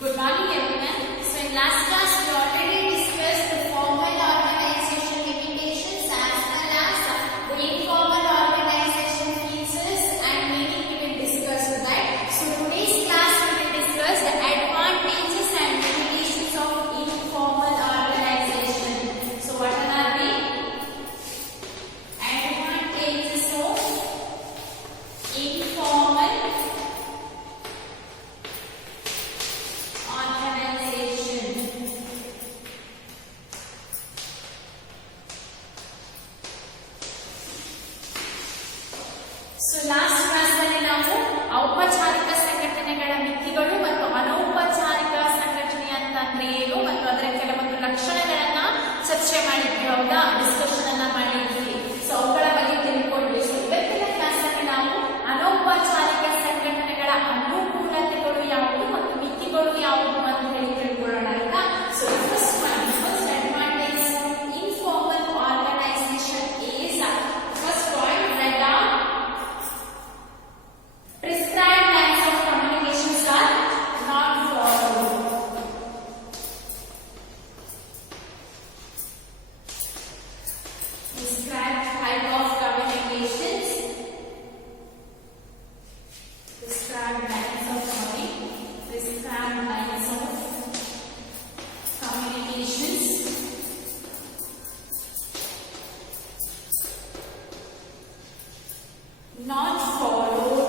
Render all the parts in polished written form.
Good morning everyone. So in last class we already discussed the formal organization limitations as well as the informal organization features and meaning we will discuss that. So today's class we will discuss the advantages and limitations of informal organization. So what are the advantages of informal so last class ನಲ್ಲಿ ನಾವು ಔಪಚಾರಿಕ ಸಂಘಟನೆಗಳ ಮಿತಿಗಳು ಮತ್ತು ಅನೌಪಚಾರಿಕ ಸಂಘಟನೆ ಅಂತಂದ್ರೆ ಏನು ಮತ್ತು ಅದರ ಕೆಲವೊಂದು ಲಕ್ಷಣಗಳನ್ನ ಚರ್ಚೆ ಮಾಡಿದ್ವಿ, ಹೌದಾ? ಡಿಸ್ಕಷನ್ ಅನ್ನ ಮಾಡಿದ್ವಿ. ಸೊ ಅವುಗಳ ಬಗ್ಗೆ ತಿಳ್ಕೊಂಡ್ವಿ. ಸೊ ಇವತ್ತಿನ ಕ್ಲಾಸ್ ನಲ್ಲಿ ನಾವು ಅನೌಪಚಾರಿಕ ಸಂಘಟನೆಗಳ ಅನುಕೂಲತೆಗಳು ಯಾವುದು ಮತ್ತು ಮಿತಿಗಳು ಯಾವುದು ಅಂತ ಹೇಳಿ ತಿಳ್ಕೊಳ್ಳೋಣ, ಆಯ್ತಾ? So first advantages of informal organisation is first point that prescribed lines of communications are not followed. Prescribed type of communications. Prescribed lines of communications not followed.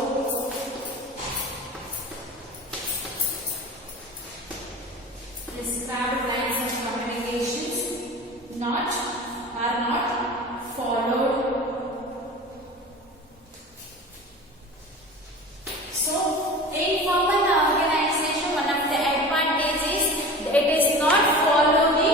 Prescribed lines of communications are not followed. So, informal organization, one of the advantages, it is not follow the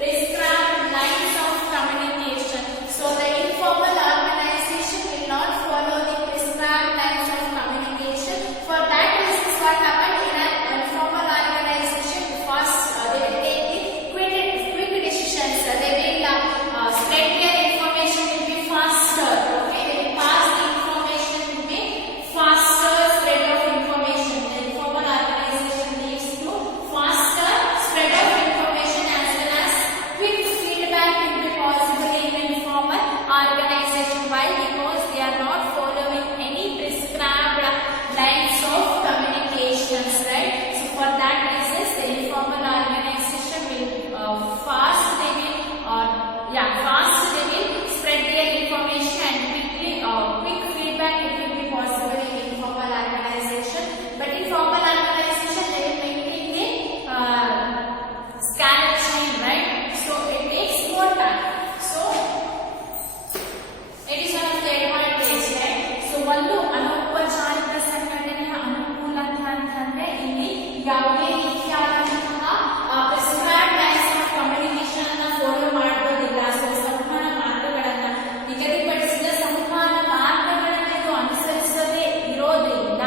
prescribed lines of communication. So, the informal organization will not follow the prescribed lines of communication. For that reason, what happened in an informal organization? First, they will take the quick decisions. They will spread their information will be faster. Okay, they will pass the information will be faster spread of information. The informal organization leads to faster spread of information as well as quick feedback will be possible in informal organization. Why? Because they are not following any prescribed lines of communications, right? So for that reason, the informal organization will fast they will spread their information and quick feedback it will be possible in informal organization. But in formal organization they will maintain the scalar chain, right? So it takes more time. So it is one of the advantage, right? So ಒಂದು ಅನೌಪಚಾರಿಕ ಸಂಘಟನೆಯ ಅನುಕೂಲ ಅಂತಂದ್ರೆ ಇಲ್ಲಿ ಯಾವುದೇ ರೀತಿಯಾದಂತಹ prescribed lines of communication ಅನ್ನ ಫಾಲೋ ಮಾಡೋದಿಲ್ಲ. ಸೊ ಸಂವಹನ ಮಾರ್ಗಗಳನ್ನ ನಿಗದಿಪಡಿಸಿದ ಸಂವಹನ ಮಾರ್ಗಗಳನ್ನ ಇದು ಅನುಸರಿಸದೇ ಇರೋದ್ರಿಂದ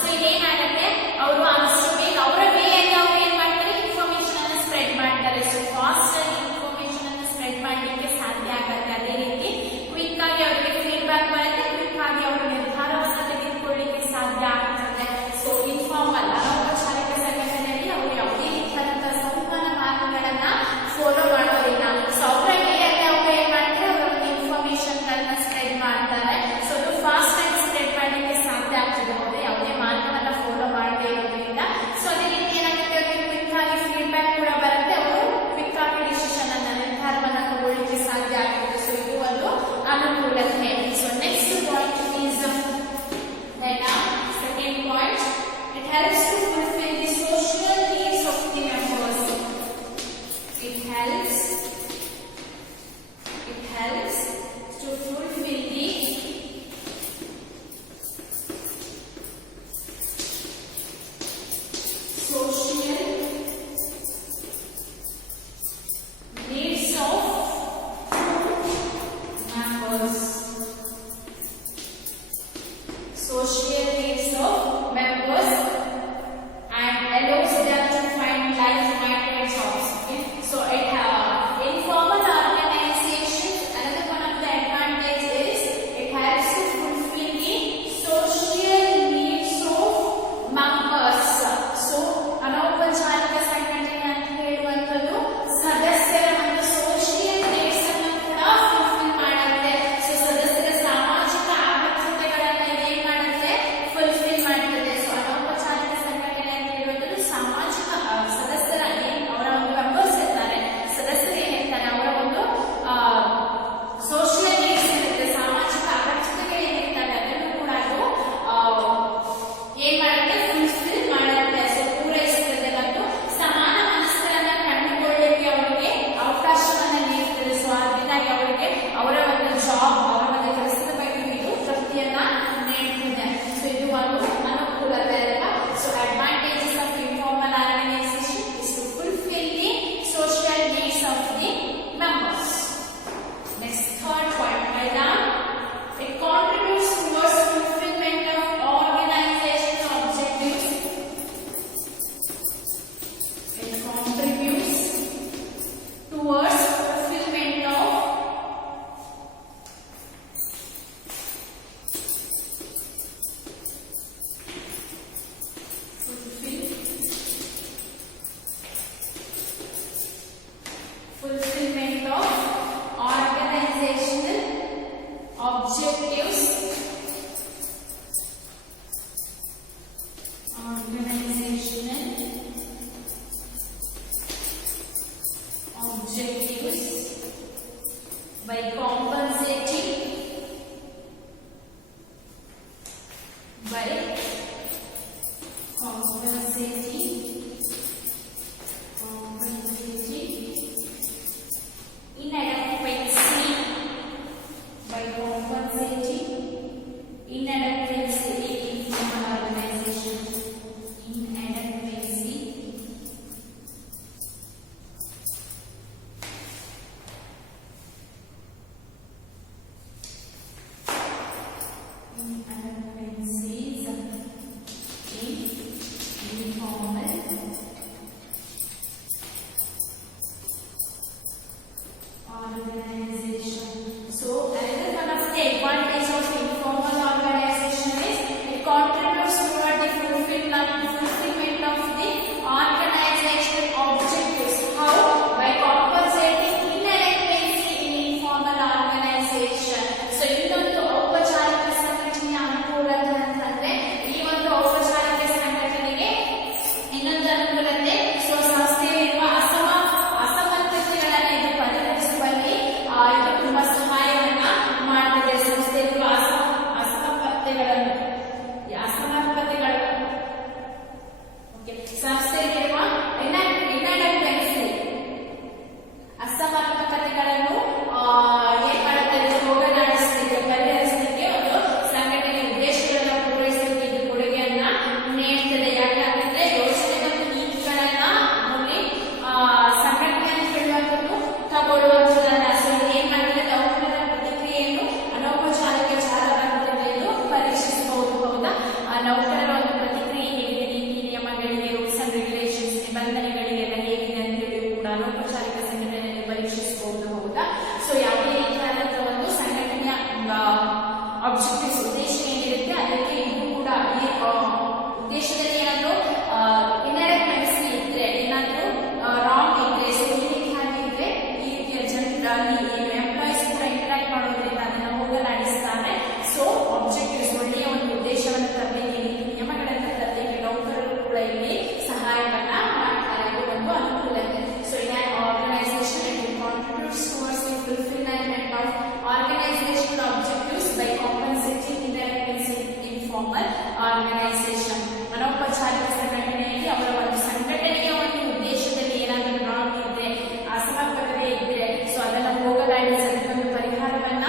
ಸೊ ಇದೇನಾಗುತ್ತೆ, ಅವರು ಅಷ್ಟು ಬೇಗ ಅವರ ವೇಯಲ್ಲಿ ಅವ್ರು ಏನ್ ಮಾಡ್ತಾರೆ, ಇನ್ಫಾರ್ಮೇಶನ್ ಅನ್ನ ಸ್ಪ್ರೆಡ್ ಮಾಡ್ತಾರೆ. ಸೊ ಫಾಸ್ಟ್ ಆಗಿ ಇನ್ಫಾರ್ಮೇಶನ್ ಅನ್ನ ಸ್ಪ್ರೆಡ್ ಮಾಡಲಿಕ್ಕೆ ಸಾಧ್ಯ ಆಗುತ್ತೆ. ಅದೇ ರೀತಿ ಕ್ವಿಕ್ ಆಗಿ ಅವರಿಗೆ ಫೀಡ್ಬ್ಯಾಕ್ ಬರುತ್ತೆ, ಕ್ವಿಕ್ ಆಗಿ ಅವರು ನಿರ್ಧಾರವನ್ನು ತೆಗೆದುಕೊಳ್ಳಲಿಕ್ಕೆ ಸಾಧ್ಯ ಆಗ್ತದೆ. ಸೊ ಇನ್ಫಾರ್ಮಲ್ ಅನೌಪಚಾರಿಕ ಸಂಘಟನೆಯಲ್ಲಿ ಅವರು ಯಾವುದೇ ರೀತಿಯಾದಂತಹ ಸಂವಹನ ಮಾರ್ಗಗಳನ್ನ ಫಾಲೋ ಮಾಡೋದಿಲ್ಲ. ಸೊ ಅವರ ವೇಯಲ್ಲಿ ಅವರು ಏನ್ ಮಾಡ್ತಾರೆ, ಅವರ ಇನ್ಫಾರ್ಮೇಶನ್ ಗಳನ್ನ ಸ್ಪ್ರೆಡ್ ಮಾಡ್ತಾರೆ. ಸೊ ಅದು ಫಾಸ್ಟ್ ಆಗಿ ಸ್ಪ್ರೆಡ್ ಮಾಡಲಿಕ್ಕೆ ಸಾಧ್ಯ ಆಗ್ತದೆ, ಅವರು ಯಾವುದೇ ಮಾರ್ಗವನ್ನ ಫಾಲೋ ಮಾಡದೇ ಇರೋದ್ರಿಂದ. ಸೊ ಅದೇ ರೀತಿ ಏನಾಗುತ್ತೆ, ಅವರಿಗೆ ಕ್ವಿಕ್ ಆಗಿ ಫೀಡ್ಬ್ಯಾಕ್ ಕೂಡ ಬರುತ್ತೆ, ಅವರು ಕ್ವಿಕ್ ಆಗಿ ಡಿಸಿಷನ್ ಅನ್ನ ನಿರ್ಧಾರವನ್ನ ತಗೊಳ್ಳಿಕ್ಕೆ ಸಾಧ್ಯ ಆಗ್ತದೆ. ಸೊ ಇದು ಒಂದು ಅನುಕೂಲತೆ. So next point is second point, it helps to fulfill the social needs of the members. It helps to fulfill the social needs of members. Social needs of members and allows them to find like-minded jobs. Okay? So it informal organization, another one of the advantage is it helps to fulfill the social needs of members. So organisation. ಅನೌಪಚಾರಿಕ ಸಂಘಟನೆಯಲ್ಲಿ ಅವರ ಒಂದು ಸಂಘಟನೆಯ ಒಂದು ಉದ್ದೇಶದಲ್ಲಿ ಏನಾದರೂ ರಾಂಗ್ ಇದ್ರೆ, ಅಸಮರ್ಪಕತೆ ಇದ್ರೆ, ಸೊ ಅದನ್ನು ಹೋಗಲಾಡಿಸಿ ಅದಕ್ಕೊಂದು ಪರಿಹಾರವನ್ನ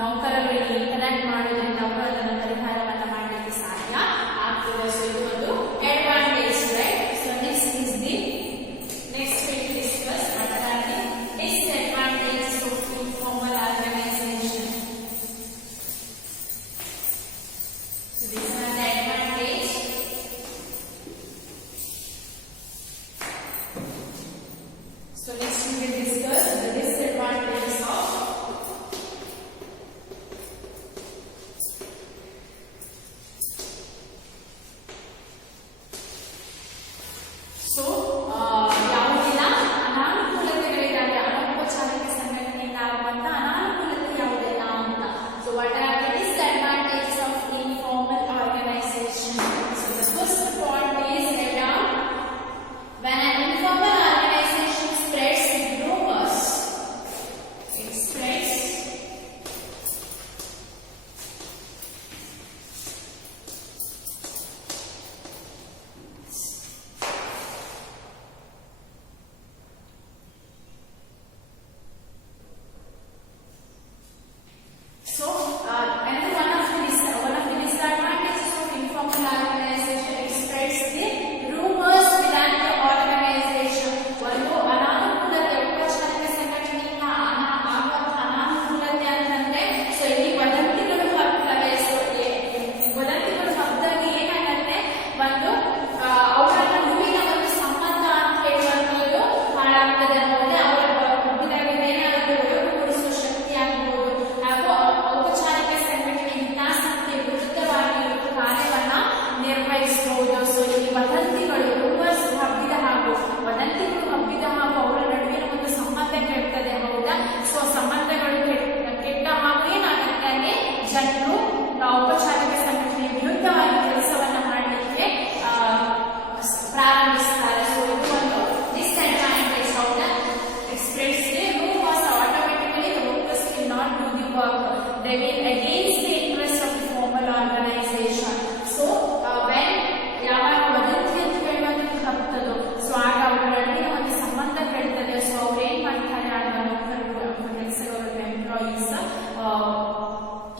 ನೌಕರರು ಇಲ್ಲಿ ಇಂಟರಾಕ್ಟ್ ಮಾಡೋದ್ರಿಂದ ಅವರು ಅದನ್ನು ಪರಿಹಾರವನ್ನ ಮಾಡಲಿಕ್ಕೆ ಸಾಧ್ಯ ಆಗ್ತದೆ. ಸೊ ಇದು ಒಂದು advantage, right? So next is the next will discuss what are the disadvantages of informal organization. So these are the advantage. So next we will discuss the disadvantages of so ಯಾವುದೆಲ್ಲ ಅನಾನುಕೂಲತೆಗಳಿದ್ದಾವೆ, ಅನೌಪಚಾರಿಕ ಸಂಘಟನೆಯಿಂದ ಆಗುವಂತ ಅನಾನುಕೂಲತೆ ಯಾವುದೆಲ್ಲ ಅಂತ. So what are the disadvantages of informal organisation? So the first point is that when an informal organization spreads rumors, it spreads so and one of the disadvantages of informal organization, it spreads the rumors within the organization. ಒಂದು ಅನಾನುಕೂಲತೆ, ಔಪಚಾರಿಕ ಸಂಘಟನೆಯಿಂದ ಆಗುವಂತಹ ಅನಾನುಕೂಲತೆ ಅಂತಂದ್ರೆ ಸೊ ಇಲ್ಲಿ ವದಂತಿಗಳು ಹಬ್ತವೆ. ಸೊ ವದಂತಿಗಳು ಹಬ್ದಾಗ ಏನಾಗತ್ತೆ, ಒಂದು ಅವರನ್ನ ನಡುವಿನ ಒಂದು ಸಂಬಂಧ ಅಂತ ಹೇಳುವಂಥದ್ದು ಹಾಳಾಗ್ತದೆ ಅನ್ನೋದೇ ಅವರ ಹುಟ್ಟಿದಾಗ ಏನಾಗುತ್ತೆ, ಒಳಗೂಡಿಸುವ ಶಕ್ತಿ ಆಗ್ಬೋದು ಹಾಗೂ ಔಪಚಾರಿಕ ಸಂಘಟನೆ ವಿನ್ಯಾಸಕ್ಕೆ ವಿರುದ್ಧವಾಗಿ ಕಾರ್ಯವನ್ನ ನಿರ್ವಹಿಸಬಹುದು. ಸೊ ಇಲ್ಲಿ ವದಂತಿಗಳು ರೂಮರ್ಸ್ ಹಬ್ಬಿದ ಹಾಗೂ ವದಂತಿಗಳು ಹಬ್ಬಿದ ಹಾಗೂ ಅವರ ನಡುವಿನ ಒಂದು ಸಂಬಂಧ ಕೆಡ್ತದೆ, ಹೌದಾ? ಸೊ ಸಂಬಂಧಗಳು ಕೆಟ್ಟ ಹಾಗೂ ಏನಾಗುತ್ತೆ, ಅಲ್ಲಿ ಜನರು ಔಪಚಾರಿಕ ಸಂಘಟನೆಯ ವಿರುದ್ಧವಾಗಿ ಕೆಲಸವನ್ನ ಮಾಡಲಿಕ್ಕೆ ಪ್ರಾರಂಭಿಸ್ತಾರೆ. ಸೊ ಇದು ಒಂದು ಡಿಸ್ಅಡ್ವಾಂಟೇಜ್, ಹೌದಾ? It spreads the rumors, automatically the workers will not do the work. They will against the interest of the formal organization. So when ಯಾವಾಗ ವದಂತಿ ಅಂತ ಹೇಳುವಂಥದ್ದು ಹಬ್ತದೋ ಸೊ ಆಗ ಅವರ ನಡುವಿನ ಒಂದು ಸಂಬಂಧ ಕೆಡ್ತದೆ. ಸೊ ಅವ್ರು ಏನ್ ಮಾಡ್ತಾರೆ, ಆಗ ನೌಕರರು, ಕೆಲಸಗಾರರು, ಎಂಪ್ಲಾಯೀಸ್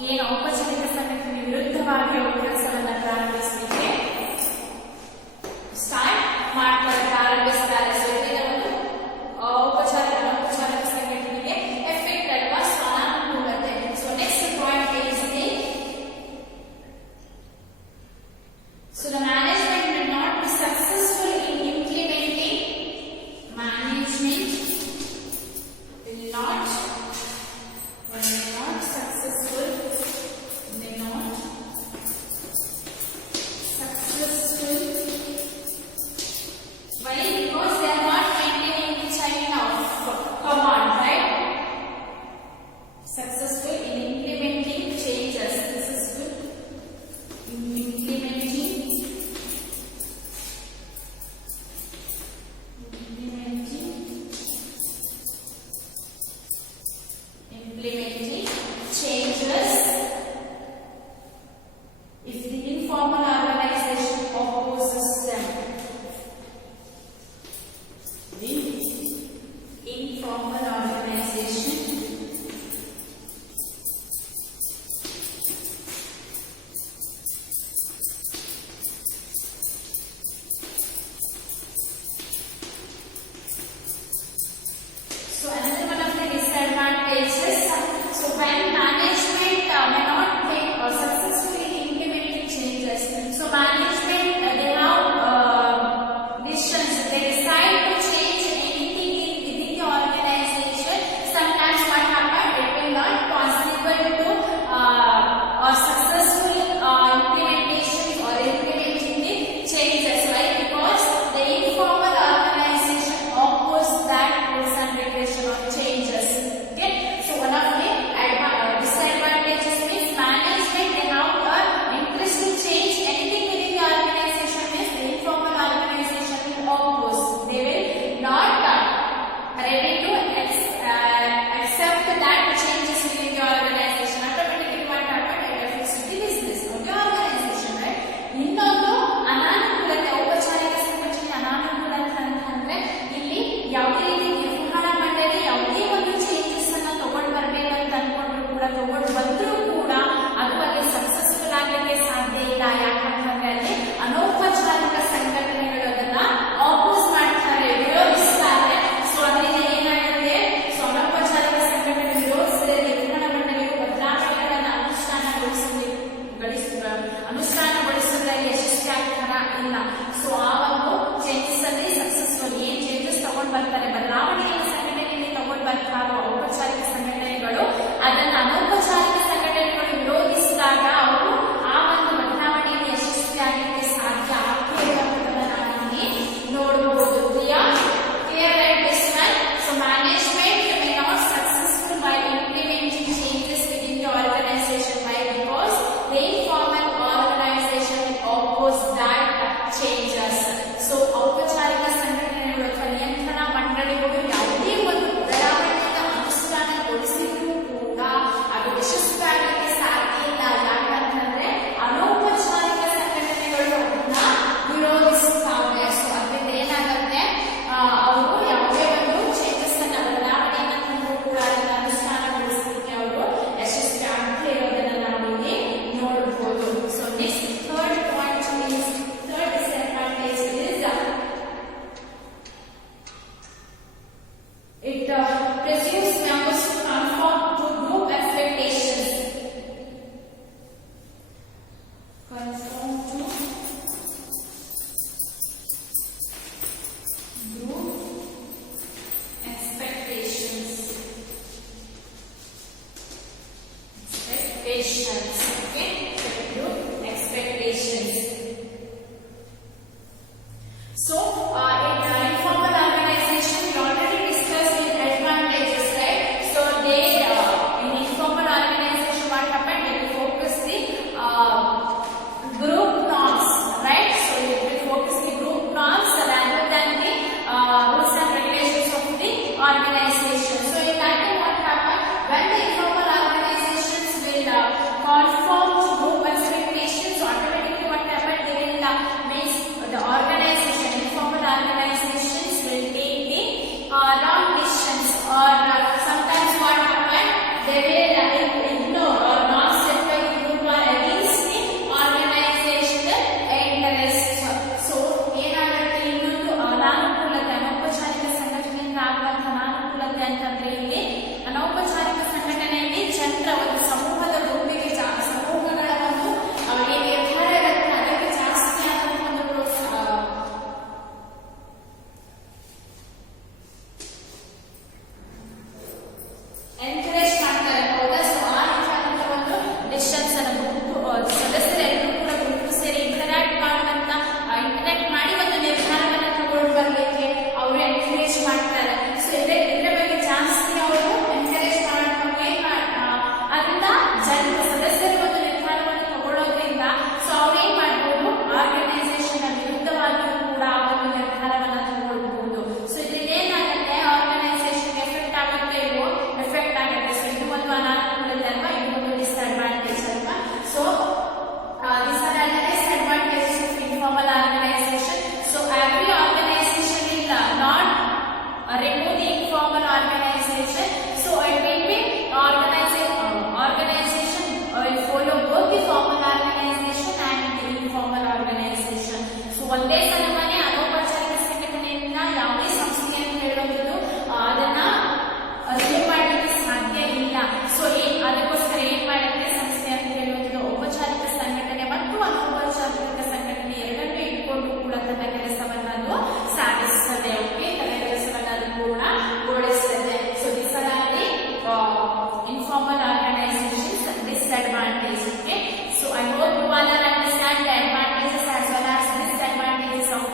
ಏನು ಔಪಚಾರಿಕ ಸಂಘಟನೆ ವಿರುದ್ಧವಾಗಿ ಅವರು ಕೆಲಸವನ್ನ ಪ್ರಾರಂಭಿಸಲಿಕ್ಕೆ ಸ್ಟಾರ್ಟ್ ಮಾಡ್ತಾರೆ, ಪ್ರಾರಂಭಿಸ್ತಾರೆ. ಸೊ ಇದರಿಂದ ಒಂದು ಔಪಚಾರಿಕ ಸಂಘಟನೆಗೆ ಎಫೆಕ್ಟ್ ಅಲ್ವಾ, ಸೊ ಅನಾನುಕೂಲತೆ. So next point is the so the management will not be successful in implementing, management will not successful, may not successful. Why? Because they are not maintaining the chain of command, right? Successful in implementing changes, successful in implementing changes if the informal organization opposes them. The informal organization so another one of the disadvantages, so when management may not take successfully implementing changes, so management they have decisions, they decide to change anything within the organization. Sometimes what happens, it will not possible to successful implementation or implementing the changes, right? Because the informal organization oppose that rules and regulation or changes. Okay, so one of the disadvantages is management they have an interest to change anything within the ಇಲ್ಲ. ಸೊ ಆ ಒಂದು ಚೇಂಜಸ್ ಅಲ್ಲಿ ಸಕ್ಸಸ್ಫುಲ್ ಏನ್ ಚೇಂಜಸ್ ತಗೊಂಡ್ ಬರ್ತಾರೆ, ಬದಲಾವಣೆಯನ್ನು ಸಂಘಟನೆಯಲ್ಲಿ ತಗೊಂಡ್ ಬರ್ತಾರೋ ಔಪಚಾರಿಕ ಸಂಘಟನೆಗಳು, ಅದನ್ನ ಅನೌಪಚಾರಿಕ ಸಂಘಟನೆಗಳು ವಿರೋಧಿಸಿದಾಗ ಅವರು ಆ ಒಂದು ಬದಲಾವಣೆಯನ್ನು ಯಶಸ್ವಿಯಾಗಲಿಕ್ಕೆ ಸಾಧ್ಯ ಆಗ್ತದೆ ಅನ್ನೋದನ್ನ ನಾವಿಲ್ಲಿ ನೋಡಬಹುದು. Clear right this one. So management may not successful by implementing changes within the organization. Why? Because the informal organization will oppose that changes. So ಔಪಚಾರಿಕ ಸಂಘಟನೆಗಳು ಅಥವಾ ನಿಯಂತ್ರಣ ಮಂಡಳಿಗಳು ಯಾವುದೇ ಒಂದು ಬದಲಾವಣೆಯನ್ನು ಅನುಷ್ಠಾನಗೊಳಿಸಿದ್ರು ಕೂಡ ಅದು ಯಶಸ್ವಿಯಾಗಲಿಕ್ಕೆ ಸಾಧ್ಯ ಇಲ್ಲ. ಯಾಕಂತಂದ್ರೆ ಅನೌಪಚಾರಿಕ ಸಂಘಟನೆಗಳು ಅದನ್ನ ವಿರೋಧಿಸುತ್ತವೆ. ಸೊ ಅದರಿಂದ ಏನಾಗುತ್ತೆ, ಅವರು ಯಾವುದೇ ಒಂದು ಚೇಂಜಸ್ ಅನ್ನ ಬದಲಾವಣೆಯನ್ನು ತಂದರೂ ಕೂಡ ಅದನ್ನ ಅನುಷ್ಠಾನಗೊಳಿಸಲಿಕ್ಕೆ ಅವರು ಯಶಸ್ವಿ ಆಗದೆ ಇರೋದನ್ನ ನಾವು ಇಲ್ಲಿ ನೋಡಬಹುದು. So next third point is third disadvantage is it presumes members to conform to group expectations. Conform to group expectations. Okay, group expectations. So in informal organization we already discussed the advantages, right? So they in informal organization what happened, they will focus the group norms, right? So they will focus the group norms rather than the rules and regulations of the organization. So in that way what happened, when the informal organizations will conform to group expectations, automatically what happened, they will means the organization, informal organizations will take the wrong decisions, or sometimes what happened, they will ignore or not set by the group or against the organizational interest. So ಏನಾಗುತ್ತೆ, ಇನ್ನೊಂದು ಅನಾನುಕೂಲತೆ, ಅನೌಪಚಾರಿಕ ಸಂಘಟನೆಯಿಂದ ಆಗುವಂತಹ ಅನಾನುಕೂಲತೆ ಅಂತಂದ್ರೆ ಇಲ್ಲಿ ಅನೌಪಚಾರಿಕ ಸಂಘಟನೆಯಲ್ಲಿ ಜನರ ಒಂದು ಸಮೂಹದ ಗುಂಪಿಗೆ ಸಮೂಹಗಳ ಒಂದು ಏನ್ ನಿರ್ಧಾರ ಇರುತ್ತೆ ಅದಕ್ಕೆ ಜಾಸ್ತಿ ಆದಂತಹ ಒಂದು ಎನ್ಕರೇಜ್ ಮಾಡ್ತಾರೆ. ಹೌದಾ? ಸೊ ಆ ರೀತಿಯಾದಂತಹ ಒಂದು ಡಿಸಿಷನ್ಸ್ ಅನ್ನು ಗುಂಪು ಸದಸ್ಯರೆಲ್ಲರೂ ಕೂಡ ಗುಂಪು ಸೇರಿ ಇಂಟರಾಕ್ಟ್ ಮಾಡಿ ಒಂದು ನಿರ್ಧಾರವನ್ನು ತಗೊಂಡು ಬರಲಿಕ್ಕೆ ಅವರು ಎನ್ಕರೇಜ್ ಮಾಡ್ತಾರೆ. ಸೊ ಇದರ ಬಗ್ಗೆ ಜಾಸ್ತಿ ಅವರು ಎನ್ಕರೇಜ್ ಮಾಡ್ಕೊಂಡು ಅದರಿಂದ ಜನರ ಸದಸ್ಯರು ಒಂದು ನಿರ್ಧಾರವನ್ನು ತಗೊಳ್ಳೋದ್ರಿಂದ ಸೊ ಅವ್ರು ಏನ್ ಮಾಡ್ಬೋದು, ಆರ್ಗನೈಸೇಷನ್ ವಿರುದ್ಧವಾಗಿಯೂ ಕೂಡ ಆ ಒಂದು ನಿರ್ಧಾರವನ್ನು ತಗೊಳ್ಬಹುದು. ಸೊ ಇದರಿಂದ ಏನಾಗುತ್ತೆ, ಆರ್ಗನೈಸೇಷನ್ ಎಫೆಕ್ಟ್ ಆಗುತ್ತೆ, ಇವು ಎಫೆಕ್ಟ್ ಆಗುತ್ತೆ. ಸೊ ಇದು ಒಂದು ಅನಾನುಕೂಲತೆ ಅಲ್ವಾ, ಇದು ಒಂದು ಡಿಸ್ಅಡ್ವಾಂಟೇಜ್ ಅಲ್ವಾ. So these are the disadvantages of informal organization. So every organization will not remove the informal organization. So it will be organization will follow both the formal organization and the informal organization. So ಒಂದೇ ಸಲನೇ ಅನೌಪಚಾರಿಕ ಸಂಘಟನೆಯಿಂದ ಯಾವುದೇ ಸಂಸ್ಥೆ ಅಂತ ಹೇಳೋದು ಅದನ್ನ ರಿಮೂವ್ ಮಾಡಲಿಕ್ಕೆ ಸಾಧ್ಯ ಇಲ್ಲ. ಸೊ ಅದಕ್ಕೋಸ್ಕರ ಏನ್ ಮಾಡುತ್ತೆ ಸಂಸ್ಥೆ ಅಂತ ಹೇಳೋದು ಔಪಚಾರಿಕ ಸಂಘಟನೆ ಮತ್ತು ಅನೌಪಚಾರಿಕ ಸಂಘಟನೆ ಎರಡನ್ನೂ ಇಟ್ಕೊಂಡು ಕೂಡ ತನ್ನ ಕೆಲಸವನ್ನ ಅದು ಸಾಧಿಸುತ್ತದೆ. ಓಕೆ, ತನ್ನ ಕೆಲಸವನ್ನ ಅದು ಪೂರ್ಣಗೊಳಿಸುತ್ತದೆ. So this are the informal organizations disadvantages. Okay, so I hope you all understand the advantages as well as disadvantages of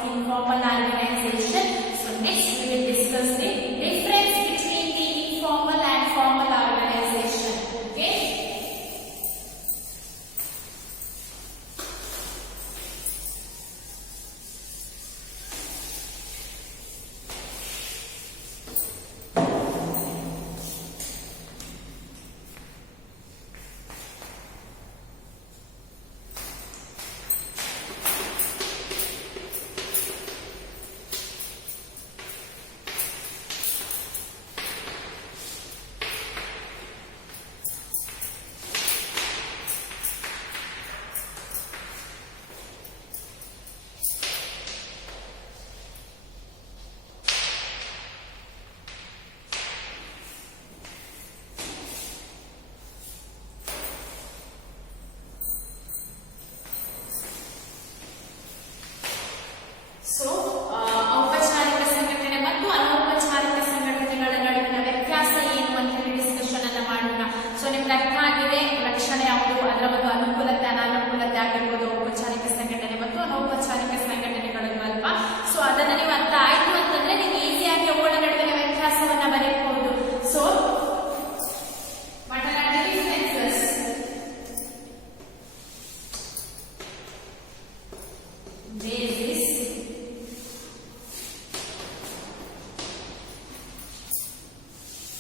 basis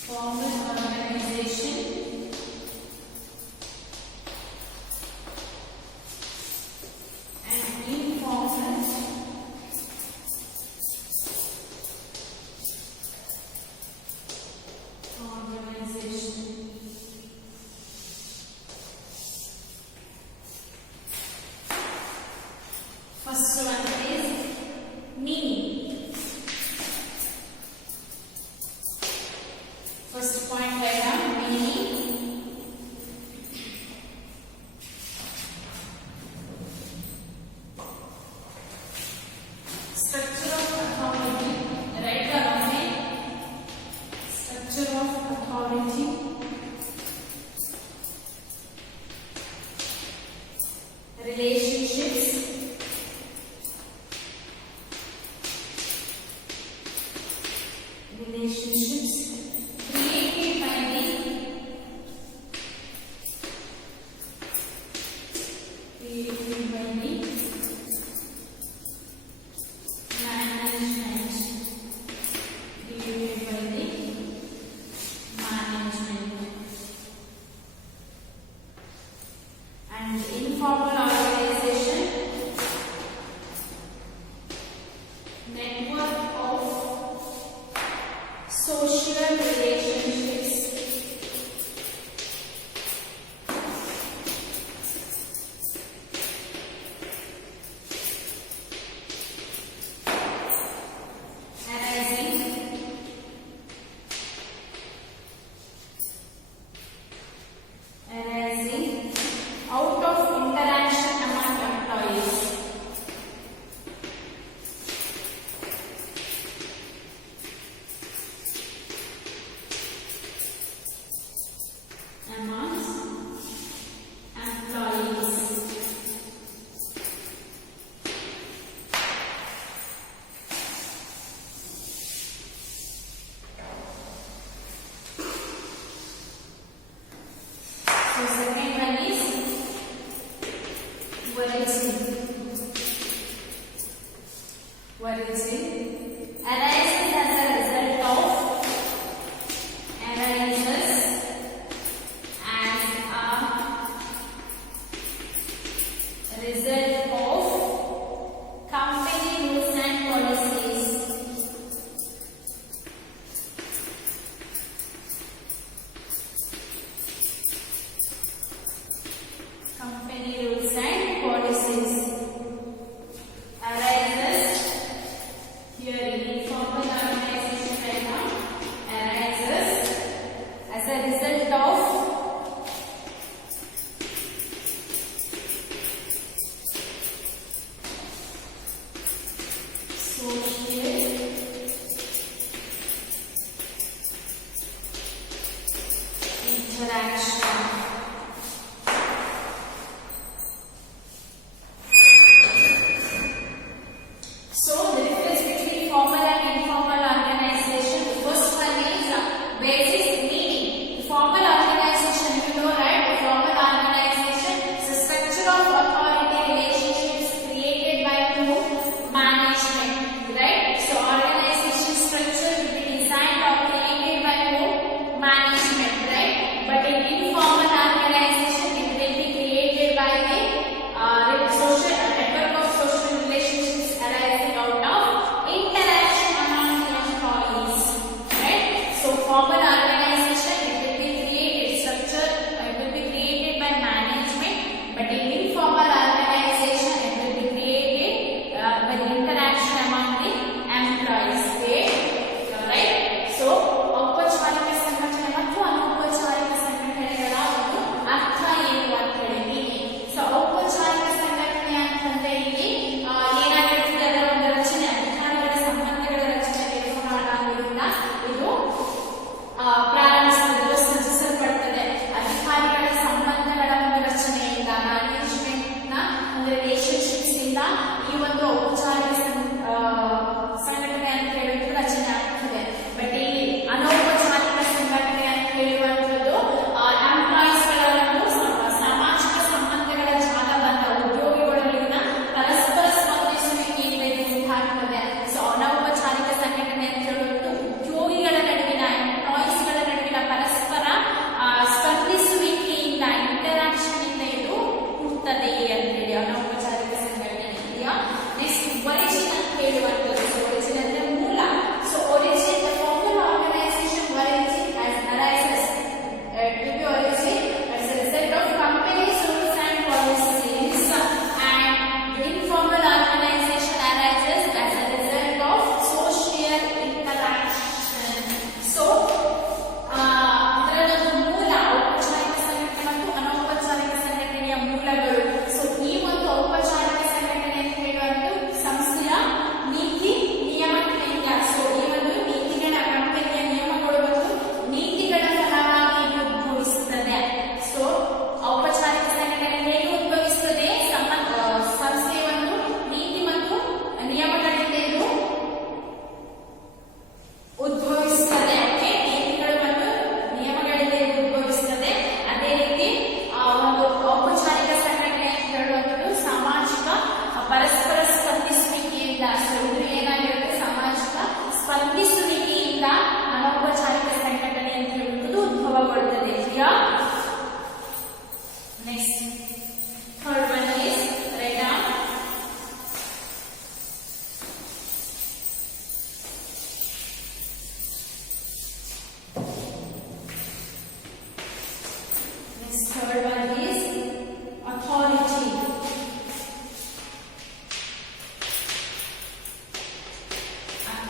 formal organization and informal organization. First one is meaning. First point write down meaning. Structure of authority. Write down structure of authority. Relationships. Relationships created by the management. Created by the management. And informal organization, network of social relationships. Arising out of interaction among employees. So second one is origin. Arises as a result of company rules and policies. Company rules and policies arises here in informal organization right now, arises as a result of social interaction. So the difference between formal and informal organization, the first one is basis meaning. The formal organization, you know, right? The formal organization is a structure of authority relationships created by two management, right?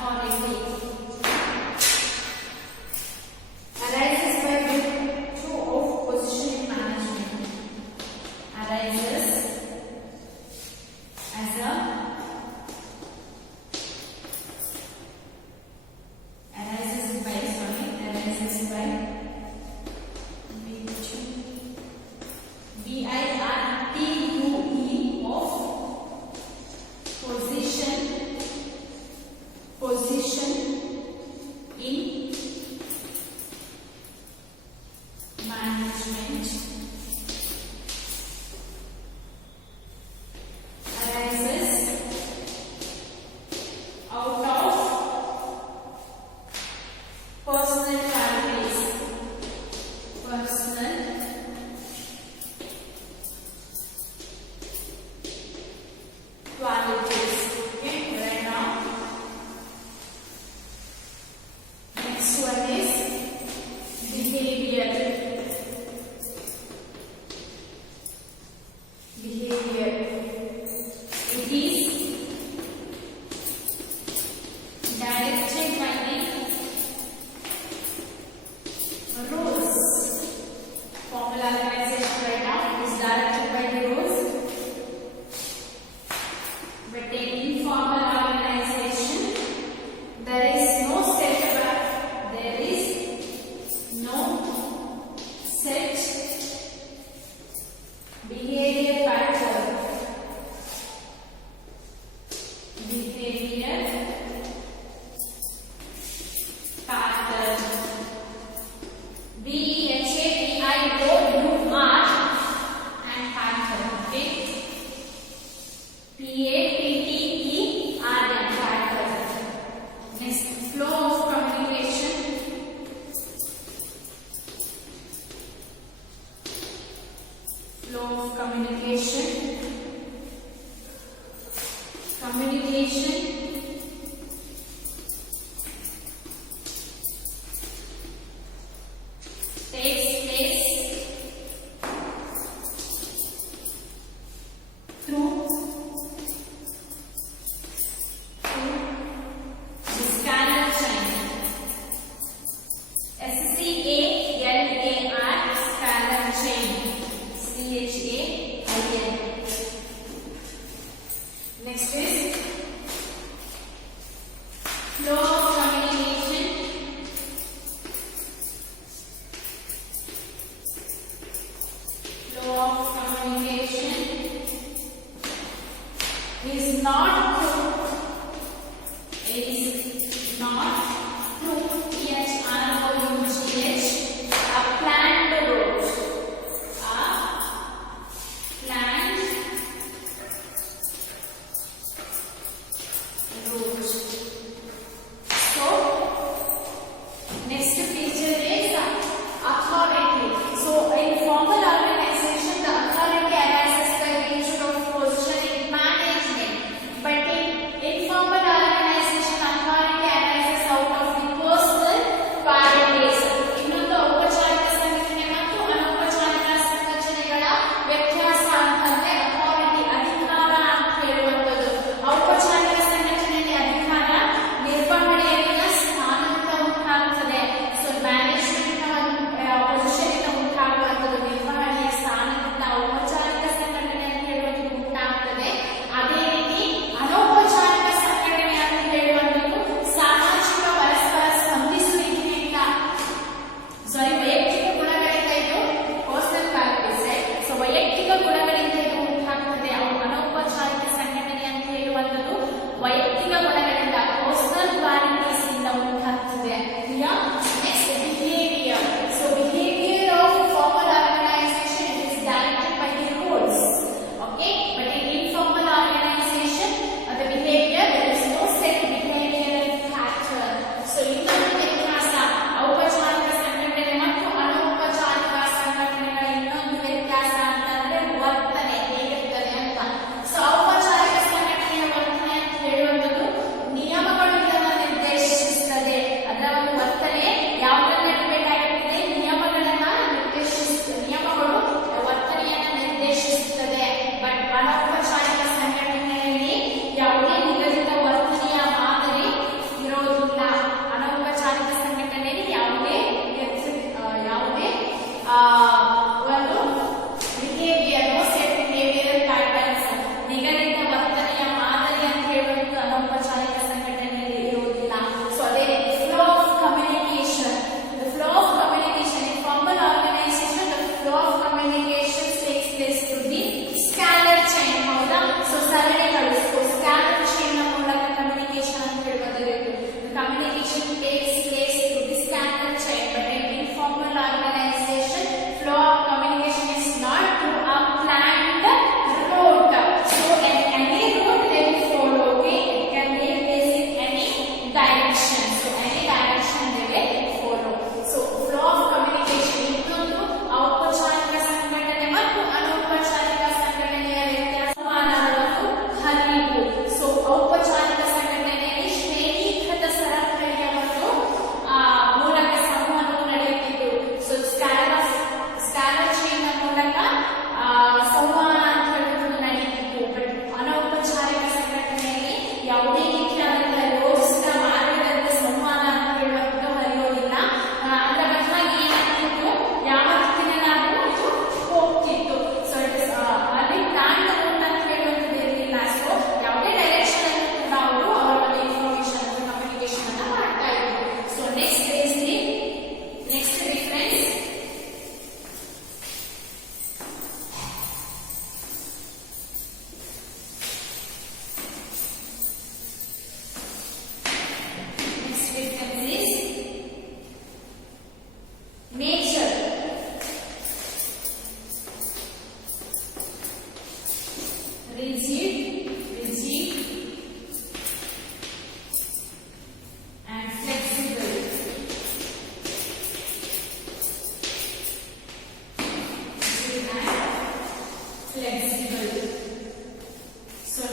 authority. Arises by virtue of position in management. Arises as a arises by virtue VIRTUE of position in management. Arises out of personal qualities. Personal qualities. Okay, right now. Next one is behavior. Behavior. It is directed by the rules. Formal organization right now is directed by the rules. But in informal organization, there is no set behavior pattern. Behavior pattern. BEHAVIOUR and pattern. Okay. PATTERN pattern. Next, flow of communication. Flow of communication. Communication takes place through the scanner chain. SCALAR scanner chain. CHAIN. Next is flow of communication. Flow of communication is not through. It is not through PHROUGH a planned route. So, next feature is authority. So, in formal organization, the authority arises by virtue of position in management. But in informal organization, authority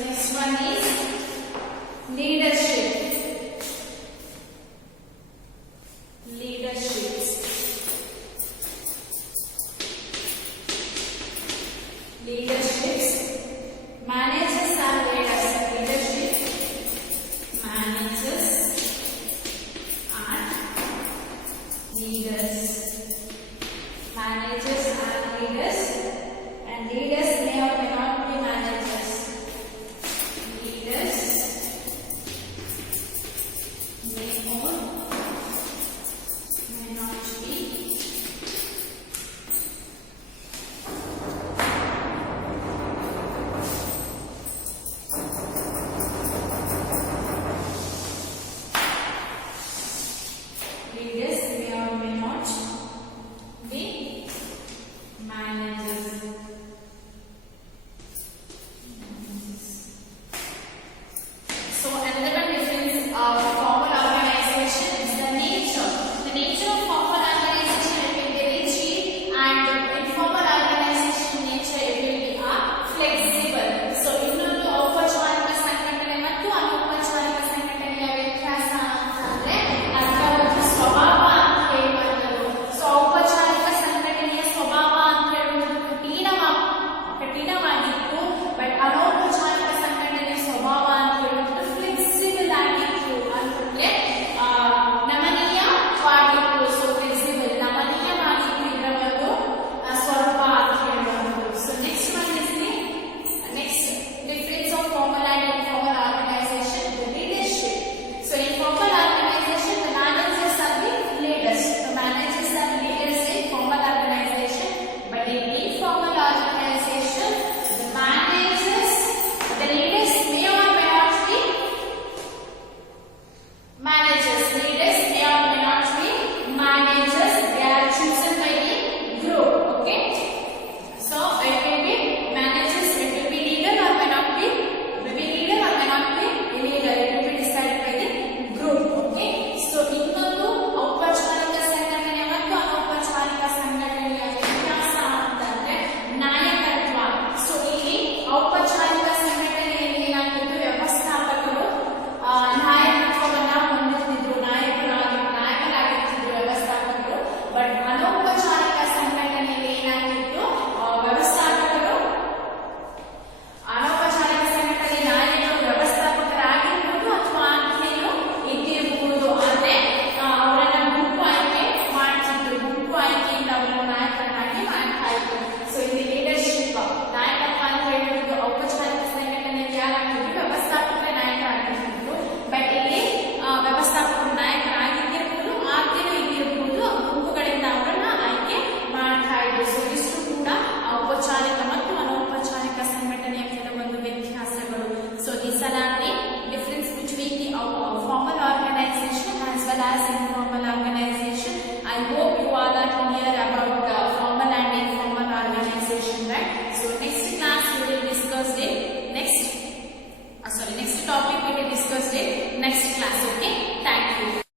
next one is leadership.